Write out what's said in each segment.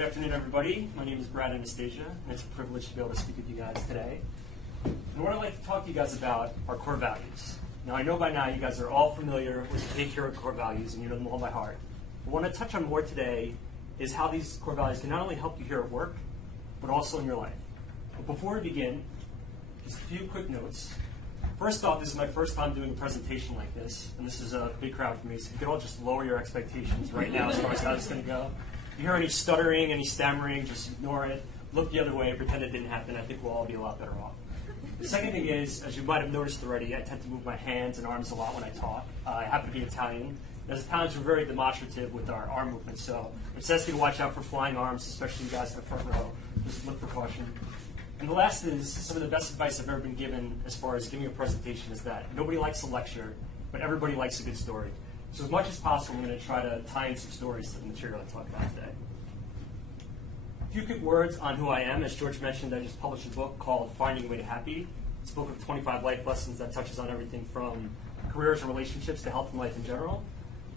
Good afternoon, everybody. My name is Anastasia, and it's a privilege to be able to speak with you guys today. And what I'd like to talk to you guys about are core values. Now, I know by now you guys are all familiar with the kCura core values, and you know them all by heart. But what I want to touch on more today is how these core values can not only help you here at work, but also in your life. But before we begin, just a few quick notes. First off, this is my first time doing a presentation like this, and this is a big crowd for me, so you can all just lower your expectations right now as far as how it's going to go. If you hear any stuttering, any stammering, just ignore it. Look the other way, pretend it didn't happen. I think we'll all be a lot better off. The second thing is, as you might have noticed already, I tend to move my hands and arms a lot when I talk. I happen to be Italian. As Italians, we're very demonstrative with our arm movements, so I'm just asking you to watch out for flying arms, especially you guys in the front row. Just look for caution. And the last is, some of the best advice I've ever been given as far as giving a presentation is that nobody likes a lecture, but everybody likes a good story. So as much as possible, I'm going to try to tie in some stories to the material I talk about today. A few quick words on who I am. As George mentioned, I just published a book called Finding Your Way to Happy. It's a book of 25 life lessons that touches on everything from careers and relationships to health and life in general.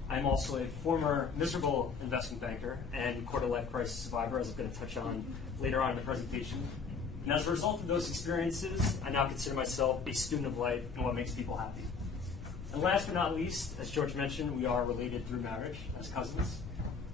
I'm also a former miserable investment banker and quarter-life crisis survivor, as I'm going to touch on later on in the presentation. And as a result of those experiences, I now consider myself a student of life and what makes people happy. And last but not least, as George mentioned, we are related through marriage as cousins.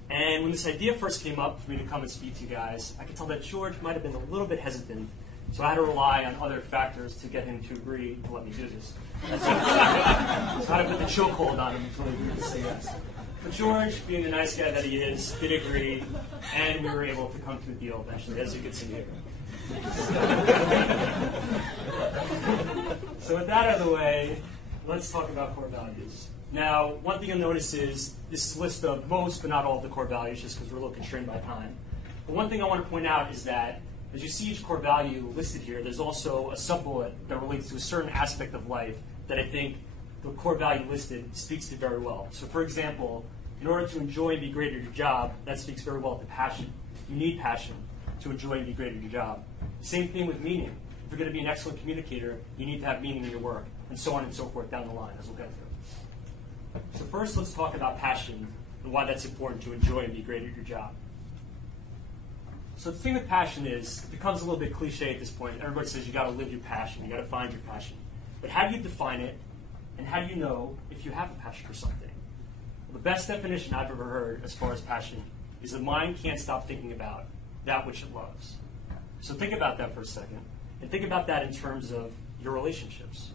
And when this idea first came up for me to come and speak to you guys, I could tell that George might have been a little bit hesitant, so I had to rely on other factors to get him to agree to let me do this. So I had to put the chokehold on him until he agreed to say yes. But George, being the nice guy that he is, did agree, and we were able to come to a deal eventually, as you can see here. So with that out of the way, let's talk about core values. Now, one thing you'll notice is this list of most, but not all of the core values, just because we're a little constrained by time. But one thing I want to point out is that as you see each core value listed here, there's also a sub-bullet that relates to a certain aspect of life that I think the core value listed speaks to very well. So for example, in order to enjoy and be great at your job, that speaks very well to passion. You need passion to enjoy and be great at your job. Same thing with meaning. If you're going to be an excellent communicator, you need to have meaning in your work, and so on and so forth down the line, as we'll get through. So first, let's talk about passion and why that's important to enjoy and be great at your job. So the thing with passion is, it becomes a little bit cliche at this point. Everybody says you got to live your passion, you got to find your passion. But how do you define it, and how do you know if you have a passion for something? Well, the best definition I've ever heard as far as passion is the mind can't stop thinking about that which it loves. So think about that for a second, and think about that in terms of your relationships.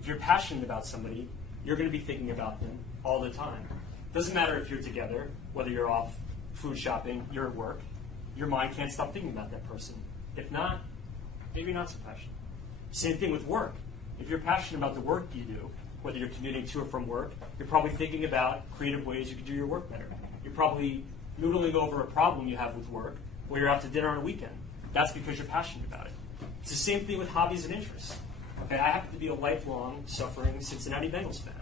If you're passionate about somebody, you're going to be thinking about them all the time. Doesn't matter if you're together, whether you're off food shopping, you're at work, your mind can't stop thinking about that person. If not, maybe not so passionate. Same thing with work. If you're passionate about the work you do, whether you're commuting to or from work, you're probably thinking about creative ways you could do your work better. You're probably noodling over a problem you have with work, or you're out to dinner on a weekend. That's because you're passionate about it. It's the same thing with hobbies and interests. Okay, I happen to be a lifelong, suffering Cincinnati Bengals fan.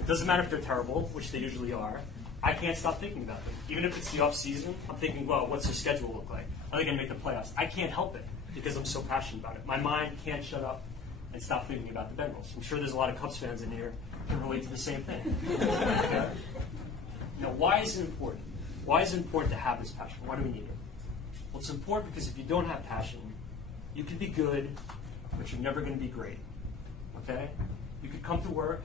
It doesn't matter if they're terrible, which they usually are. I can't stop thinking about them. Even if it's the off season, I'm thinking, well, what's their schedule look like? Are they going to make the playoffs? I can't help it because I'm so passionate about it. My mind can't shut up and stop thinking about the Bengals. I'm sure there's a lot of Cubs fans in here who can relate to the same thing. Okay? Now, why is it important? Why is it important to have this passion? Why do we need it? Well, it's important because if you don't have passion, you can be good, but you're never going to be great. Okay? You could come to work,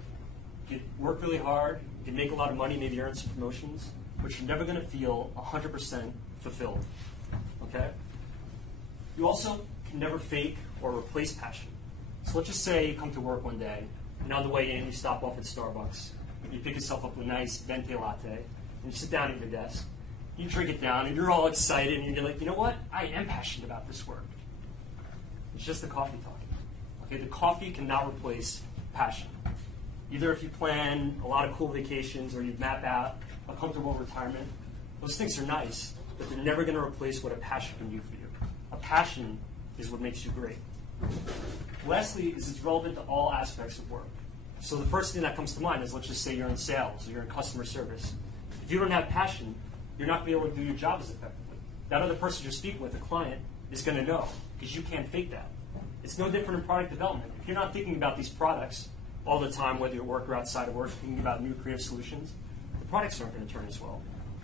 you could work really hard, you can make a lot of money, maybe earn some promotions, but you're never going to feel 100% fulfilled. Okay? You also can never fake or replace passion. So let's just say you come to work one day, and on the way in, you stop off at Starbucks, you pick yourself up a nice venti latte, and you sit down at your desk, you drink it down, and you're all excited, and you're like, you know what? I am passionate about this work. It's just the coffee talking. Okay, the coffee cannot replace passion. Either if you plan a lot of cool vacations or you map out a comfortable retirement, those things are nice, but they're never going to replace what a passion can do for you. A passion is what makes you great. Lastly, is it's relevant to all aspects of work. So the first thing that comes to mind is, let's just say you're in sales or you're in customer service. If you don't have passion, you're not going to be able to do your job as effectively. That other person you're speaking with, the client, is going to know, because you can't fake that. It's no different in product development. If you're not thinking about these products all the time, whether you're at work or outside of work, thinking about new creative solutions, the products aren't going to turn as well.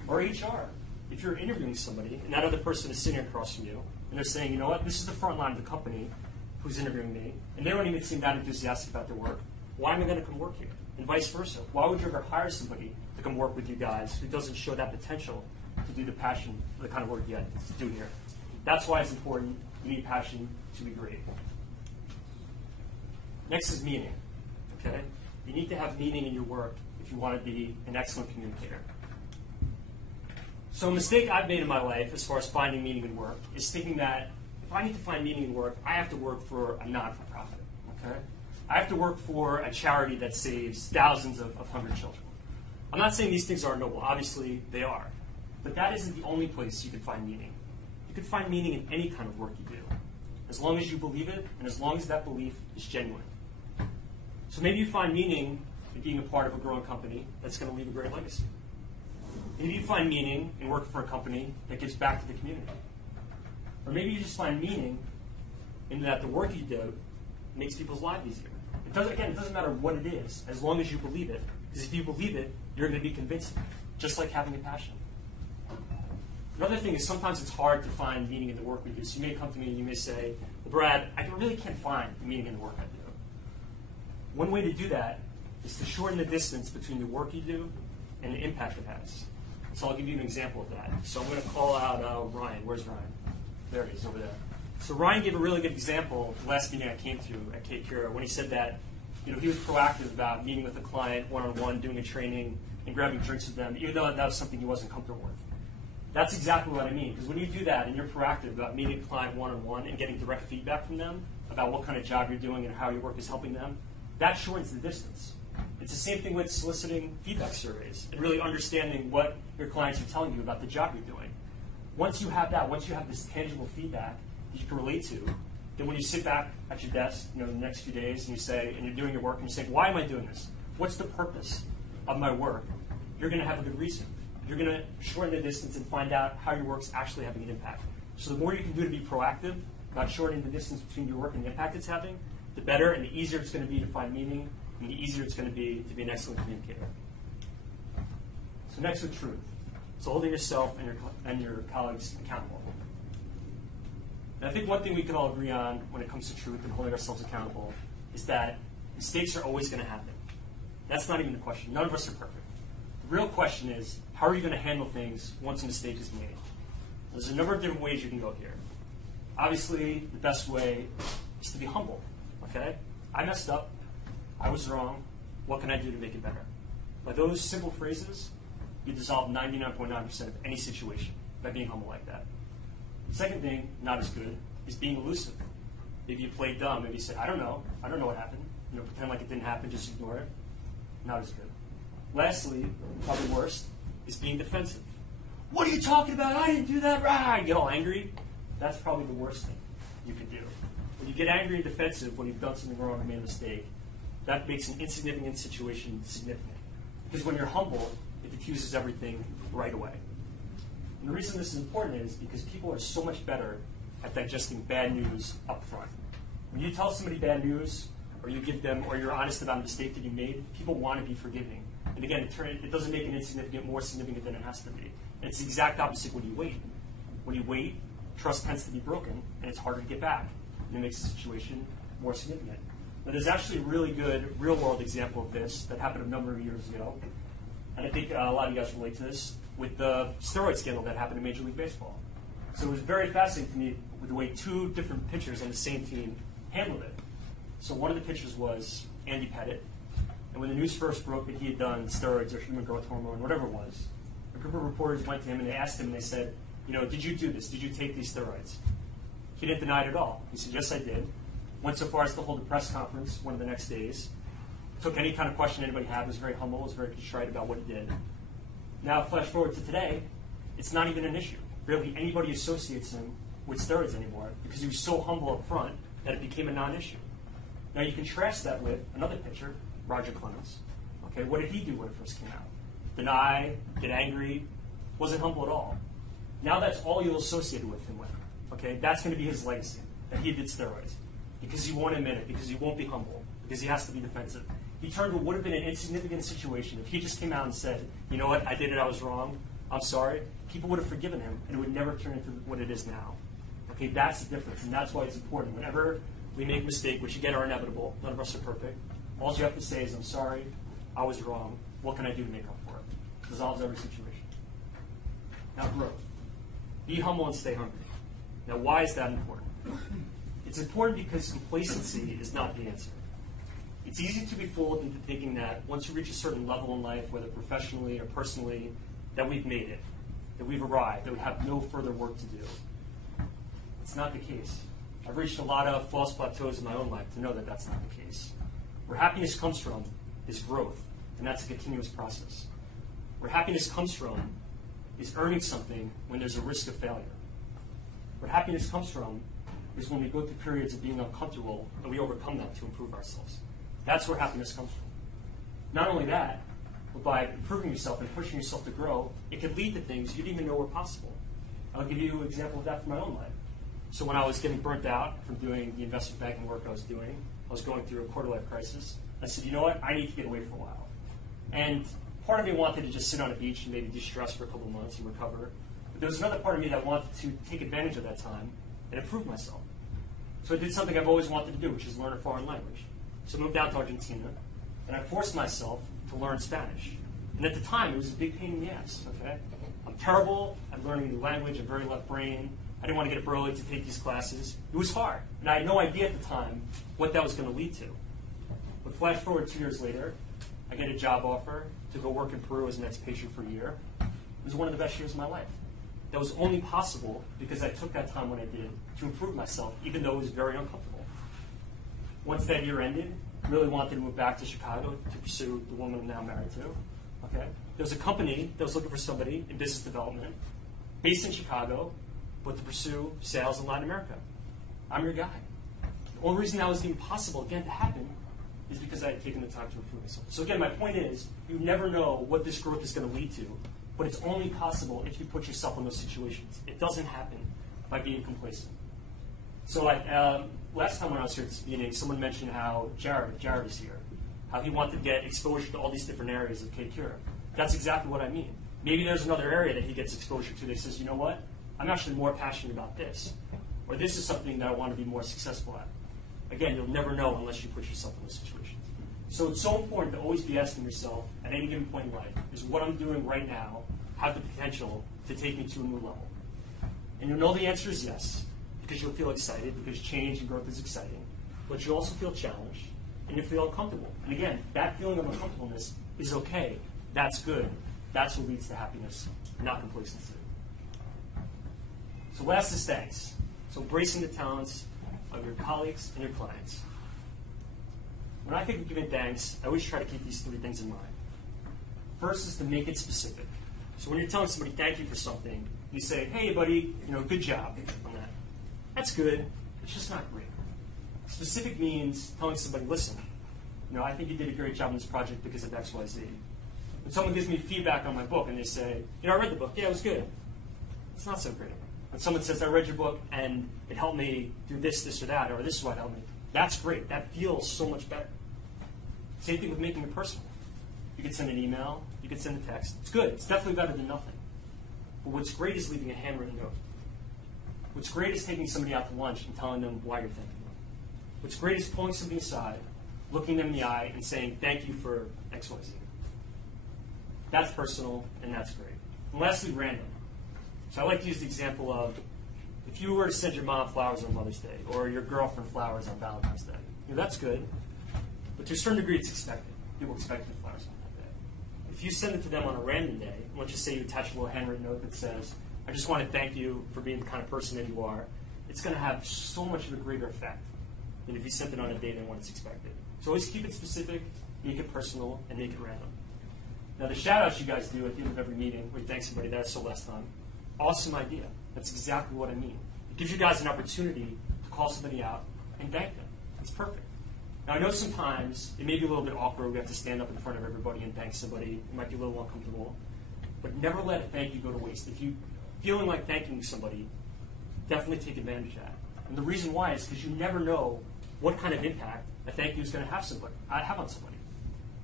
Or HR. if you're interviewing somebody and that other person is sitting across from you and they're saying, you know what, this is the front line of the company who's interviewing me, and they don't even seem that enthusiastic about their work, why am I going to come work here? And vice versa. Why would you ever hire somebody to come work with you guys who doesn't show that potential to do the passion, the kind of work you have to do here? That's why it's important. You need passion to be great. Next is meaning. Okay? You need to have meaning in your work if you want to be an excellent communicator. So a mistake I've made in my life as far as finding meaning in work is thinking that if I need to find meaning in work, I have to work for a non-for-profit. Okay? I have to work for a charity that saves thousands of hungry children. I'm not saying these things aren't noble. Obviously, they are. But that isn't the only place you can find meaning. You can find meaning in any kind of work you do, as long as you believe it and as long as that belief is genuine. So maybe you find meaning in being a part of a growing company that's going to leave a great legacy. Maybe you find meaning in working for a company that gives back to the community. Or maybe you just find meaning in that the work you do makes people's lives easier. It doesn't matter what it is, as long as you believe it. Because if you believe it, you're going to be convincing, just like having a passion. Another thing is sometimes it's hard to find meaning in the work we do. So you may come to me and you may say, well, Brad, I really can't find the meaning in the work I do. One way to do that is to shorten the distance between the work you do and the impact it has. So I'll give you an example of that. So I'm going to call out Ryan. Where's Ryan? There he is, over there. So Ryan gave a really good example the last meeting I came to at kCura when he said that he was proactive about meeting with a client one-on-one, doing a training, and grabbing drinks with them, even though that was something he wasn't comfortable with. That's exactly what I mean, because when you do that and you're proactive about meeting a client one-on-one and getting direct feedback from them about what kind of job you're doing and how your work is helping them, that shortens the distance. It's the same thing with soliciting feedback surveys and really understanding what your clients are telling you about the job you're doing. Once you have that, once you have this tangible feedback that you can relate to, then when you sit back at your desk, the next few days, and you say, and you're doing your work, and you say, why am I doing this? What's the purpose of my work? You're going to have a good reason. You're going to shorten the distance and find out how your work's actually having an impact. So the more you can do to be proactive about shortening the distance between your work and the impact it's having, the better and the easier it's going to be to find meaning, and the easier it's going to be an excellent communicator. So next with truth. So holding yourself and your colleagues accountable. And I think one thing we can all agree on when it comes to truth and holding ourselves accountable is that mistakes are always going to happen. That's not even the question. None of us are perfect. The real question is, how are you going to handle things once a mistake is made? There's a number of different ways you can go here. Obviously, the best way is to be humble. Okay? I messed up. I was wrong. What can I do to make it better? By those simple phrases, you dissolve 99.9% of any situation by being humble like that. Second thing, not as good, is being elusive. Maybe you played dumb. Maybe you say, I don't know what happened. Pretend like it didn't happen, just ignore it. Not as good. Lastly, probably worst, is being defensive. What are you talking about? I didn't do that. Rah! You get all angry. That's probably the worst thing you can do. When you get angry and defensive when you've done something wrong or made a mistake, that makes an insignificant situation significant. Because when you're humble, it diffuses everything right away. And the reason this is important is because people are so much better at digesting bad news up front. When you tell somebody bad news, or you give them, or you're honest about a mistake that you made, people want to be forgiving. And again, it doesn't make an insignificant more significant than it has to be. And it's the exact opposite when you wait. When you wait, trust tends to be broken, and it's harder to get back. And it makes the situation more significant. Now, there's actually a really good real-world example of this that happened a number of years ago. And I think a lot of you guys relate to this with the steroid scandal that happened in Major League Baseball. So it was very fascinating to me with the way two different pitchers on the same team handled it. So one of the pitchers was Andy Pettit. And when the news first broke that he had done steroids or human growth hormone, whatever it was, a group of reporters went to him and they asked him and they said, did you do this? Did you take these steroids? He didn't deny it at all. He said, yes, I did. Went so far as to hold a press conference one of the next days. Took any kind of question anybody had, was very humble, was very contrite about what he did. Now, flash forward to today, it's not even an issue. Barely anybody associates him with steroids anymore because he was so humble up front that it became a non-issue. Now, you contrast that with another pitcher, Roger Clemens. Okay, what did he do when it first came out? Deny, get angry, wasn't humble at all. Now that's all you'll associate with him with. Okay, that's going to be his legacy, that he did steroids. Because he won't admit it, because he won't be humble, because he has to be defensive. He turned what would have been an insignificant situation if he just came out and said, you know what, I did it, I was wrong. I'm sorry, people would have forgiven him, and it would never turn into what it is now. Okay, that's the difference, and that's why it's important. Whenever we make a mistake, which again are inevitable, none of us are perfect, all you have to say is, I'm sorry, I was wrong, what can I do to make up for it? Dissolves every situation. Now, growth. Be humble and stay hungry. Now, why is that important? It's important because complacency is not the answer. It's easy to be fooled into thinking that once you reach a certain level in life, whether professionally or personally, that we've made it, that we've arrived, that we have no further work to do. It's not the case. I've reached a lot of false plateaus in my own life to know that that's not the case. Where happiness comes from is growth, and that's a continuous process. Where happiness comes from is earning something when there's a risk of failure. Where happiness comes from is when we go through periods of being uncomfortable and we overcome that to improve ourselves. That's where happiness comes from. Not only that, but by improving yourself and pushing yourself to grow, it could lead to things you didn't even know were possible. I'll give you an example of that from my own life. So when I was getting burnt out from doing the investment banking work I was doing, I was going through a quarter-life crisis. I said, you know what, I need to get away for a while. And part of me wanted to just sit on a beach and maybe de-stress for a couple of months and recover. But there was another part of me that wanted to take advantage of that time and improve myself. So I did something I've always wanted to do, which is learn a foreign language. So I moved out to Argentina, and I forced myself to learn Spanish. And at the time, it was a big pain in the ass, okay? I'm terrible at learning a new language, I'm very left brain. I didn't want to get up early to take these classes. It was hard, and I had no idea at the time what that was going to lead to. But flash forward 2 years later, I get a job offer to go work in Peru as an expatriate for a year. It was one of the best years of my life. That was only possible because I took that time when I did to improve myself, even though it was very uncomfortable. Once that year ended, I really wanted to move back to Chicago to pursue the woman I'm now married to. Okay? There was a company that was looking for somebody in business development, based in Chicago, but to pursue sales in Latin America. I'm your guy. The only reason that was even possible, again, to happen is because I had taken the time to improve myself. So again, my point is, you never know what this growth is going to lead to, but it's only possible if you put yourself in those situations. It doesn't happen by being complacent. So last time when I was here at this meeting, someone mentioned how Jared is here, how he wanted to get exposure to all these different areas of kCura. That's exactly what I mean. Maybe there's another area that he gets exposure to that says, you know what, I'm actually more passionate about this, or this is something that I want to be more successful at. Again, you'll never know unless you put yourself in those situations. So it's so important to always be asking yourself at any given point in life, is what I'm doing right now have the potential to take me to a new level? And you'll know the answer is yes, because you'll feel excited, because change and growth is exciting, but you'll also feel challenged, and you'll feel uncomfortable. And again, that feeling of uncomfortableness is okay. That's good. That's what leads to happiness, not complacency. So last is thanks. So embracing the talents of your colleagues and your clients. When I think of giving thanks, I always try to keep these three things in mind. First is to make it specific. So when you're telling somebody thank you for something, you say, hey buddy, good job on that. That's good, it's just not great. Specific means telling somebody, listen, I think you did a great job on this project because of X, Y, Z. When someone gives me feedback on my book and they say, I read the book, yeah, it was good. It's not so great. When someone says, I read your book and it helped me do this, this, or that, or this is what helped me, that's great. That feels so much better. Same thing with making it personal. You could send an email, you could send a text. It's good. It's definitely better than nothing. But what's great is leaving a handwritten note. What's great is taking somebody out to lunch and telling them why you're thanking them. What's great is pulling somebody aside, looking them in the eye, and saying, thank you for X, Y, Z. That's personal, and that's great. And lastly, random. So I like to use the example of, if you were to send your mom flowers on Mother's Day, or your girlfriend flowers on Valentine's Day, that's good, but to a certain degree it's expected. People expect the flowers on that day. If you send it to them on a random day, let's just say you attach a little handwritten note that says, I just want to thank you for being the kind of person that you are, it's going to have so much of a greater effect than if you sent it on a day than when it's expected. So always keep it specific, make it personal, and make it random. Now the shout-outs you guys do at the end of every meeting, where you thank somebody, that's so last time. Awesome idea. That's exactly what I mean. It gives you guys an opportunity to call somebody out and thank them. It's perfect. Now I know sometimes it may be a little bit awkward. We have to stand up in front of everybody and thank somebody. It might be a little uncomfortable. But never let a thank you go to waste. If you're feeling like thanking somebody, definitely take advantage of that. And the reason why is because you never know what kind of impact a thank you is going to have on somebody.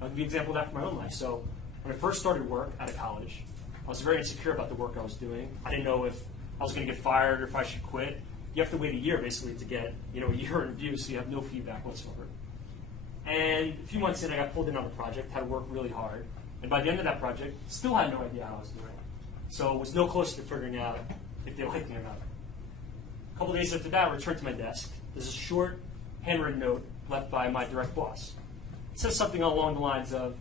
I'll give you an example of that from my own life. So when I first started work out of college, I was very insecure about the work I was doing. I didn't know if I was going to get fired or if I should quit. You have to wait a year basically to get a year in review, so you have no feedback whatsoever. And a few months in, I got pulled in on the project, had to work really hard. And by the end of that project, still had no idea how I was doing. So was no closer to figuring out if they liked me or not. A couple days after that, I returned to my desk. There's a short, handwritten note left by my direct boss. It says something along the lines of,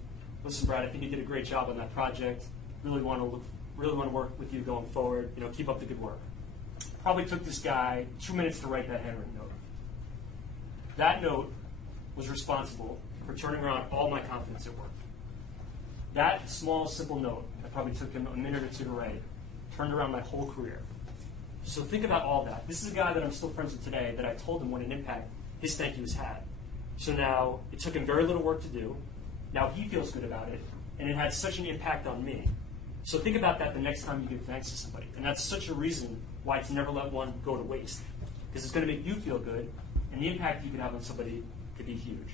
"Listen, Brad, I think you did a great job on that project. Really want to work with you going forward. Keep up the good work." Probably took this guy 2 minutes to write that handwritten note. That note was responsible for turning around all my confidence at work. That small, simple note that probably took him a minute or two to write turned around my whole career. So think about all that. This is a guy that I'm still friends with today that I told him what an impact his thank yous had. So now it took him very little work to do. Now he feels good about it, and it had such an impact on me. So think about that the next time you give thanks to somebody. And that's such a reason why to never let one go to waste. Because it's going to make you feel good, and the impact you can have on somebody could be huge.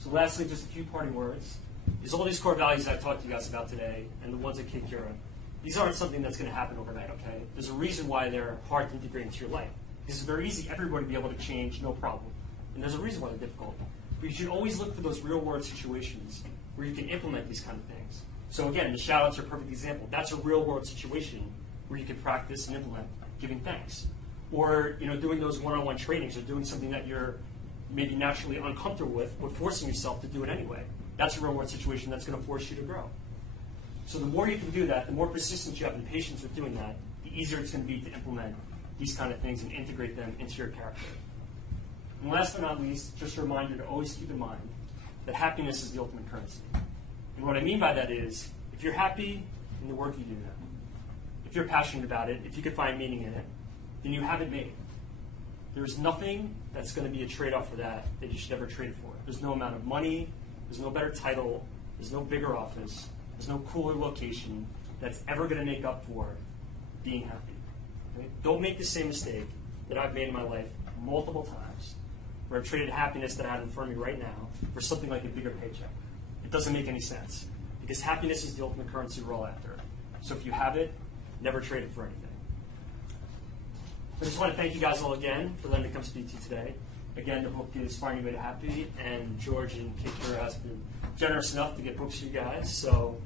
So lastly, just a few parting words. Is all these core values I've talked to you guys about today, and the ones at kCura, these aren't something that's going to happen overnight, okay? There's a reason why they're hard to integrate into your life. Because it's very easy, everybody to be able to change, no problem. And there's a reason why they're difficult. But you should always look for those real-world situations where you can implement these kind of things. So again, the shout-outs are a perfect example. That's a real-world situation where you can practice and implement giving thanks. Or doing those one-on-one trainings, or doing something that you're maybe naturally uncomfortable with, but forcing yourself to do it anyway. That's a real-world situation that's going to force you to grow. So the more you can do that, the more persistence you have and patience with doing that, the easier it's going to be to implement these kind of things and integrate them into your character. And last but not least, just a reminder to always keep in mind that happiness is the ultimate currency. And what I mean by that is, if you're happy in the work you do now, if you're passionate about it, if you could find meaning in it, then you have it made. There's nothing that's going to be a trade-off for that you should ever trade for. There's no amount of money, there's no better title, there's no bigger office, there's no cooler location that's ever going to make up for being happy. Okay? Don't make the same mistake that I've made in my life multiple times, where I've traded happiness that I have in front of me right now for something like a bigger paycheck. It doesn't make any sense, because happiness is the ultimate currency we're all after. So if you have it, never trade it for anything. I just want to thank you guys all again for letting me come speak to you today. Again, the book is Finding Your Way to Happy, and George and kCura has been generous enough to get books for you guys. So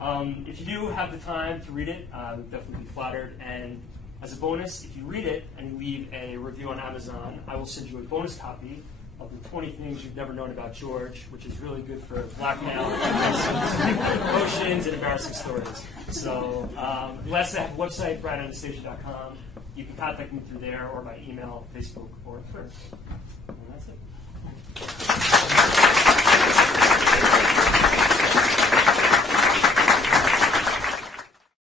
if you do have the time to read it, I would definitely be flattered. And as a bonus, if you read it and you leave a review on Amazon, I will send you a bonus copy of the 20 Things You've Never Known About George, which is really good for blackmail, emotions, and embarrassing stories. So lastly, I have a website, bradanastasia.com. You can contact me through there or by email, Facebook, or Twitter. And that's it.